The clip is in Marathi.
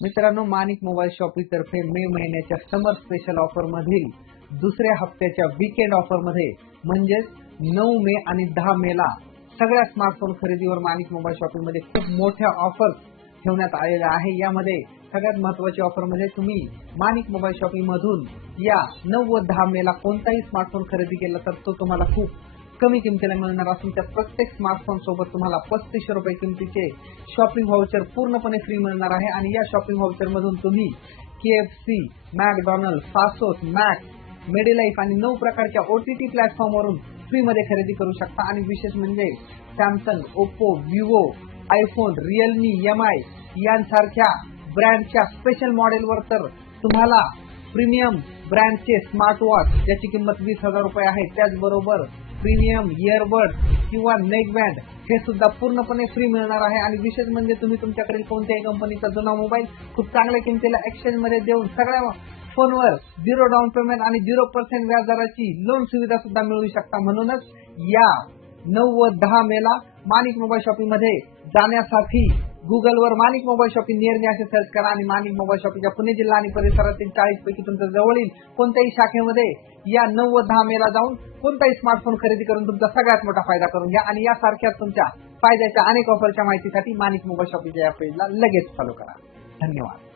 मित्रांनो, माणिक मोबाईल शॉपी तर्फे मे महिन्याच्या समर स्पेशल ऑफर मधील दुसऱ्या हप्त्याच्या वीकेंड ऑफर मध्ये म्हणजेच 9 मे आणि 10 मे ला सगळ्या स्मार्टफोन खरेदीवर माणिक मोबाईल शॉपिंग मध्ये खूप मोठ्या ऑफर्स ठेवण्यात आलेल्या आहे। यामध्ये सगळ्यात महत्त्वाची ऑफर म्हणजे तुम्ही माणिक मोबाईल शॉपिंग मधून या 9 व 10 मे ला कोणताही स्मार्टफोन खरेदी केला तर तो तुम्हाला खूप कमी किमतीला मिळणार असून त्या प्रत्येक स्मार्टफोन सोबत तुम्हाला 3500 रुपये किमतीचे शॉपिंग व्हाउचर पूर्णपणे फ्री मिळणार आहे। आणि या शॉपिंग व्हाउचर मधून तुम्ही KFC, मॅकडॉनल्ड, फासोस, मॅक्स, मेडीलाईफ आणि 9 प्रकारच्या OTT प्लॅटफॉर्मवरून फ्री मध्ये खरेदी करू शकता। आणि विशेष म्हणजे Samsung, Oppo, Vivo, iPhone, Realme, MI यांसारख्या ब्रँडच्या स्पेशल मॉडेलवर तर तुम्हाला प्रीमियम ब्रँडचे स्मार्ट वॉच ज्याची किंमत 20,000 रुपये आहे, त्याचबरोबर प्रीमियम इयरबड किंवा नेक बँड हे सुद्धा पूर्णपणे फ्री मिळणार आहे। आणि विशेष म्हणजे तुम्ही तुमच्याकडील कोणत्याही कंपनीचा जुना मोबाईल खूप चांगल्या किमतीला एक्सचेंज मध्ये देऊन सगळ्या फोनवर 0 डाऊन पेमेंट आणि 0% व्याजदराची लोन सुविधा सुद्धा मिळवू शकता। म्हणूनच या 9 व 10 मे ला माणिक मोबाईल शॉपिंग मध्ये जाण्यासाठी गुगलवर माणिक मोबाईल शॉपिंग नियर मी असे सर्च करा आणि माणिक मोबाईल शॉपिंगच्या पुणे जिल्हा आणि परिसरातील 40 पैकी तुमच्या जवळील कोणत्याही शाखेमध्ये या 9 व 10 मे ला जाऊन कोणताही स्मार्टफोन खरेदी करून तुमचा सगळ्यात मोठा फायदा करून घ्या। आणि यासारख्याच तुमच्या फायद्याच्या अनेक ऑफरच्या माहितीसाठी माणिक मोबाईल शॉपिंगच्या या पेजला लगेच फॉलो करा। धन्यवाद।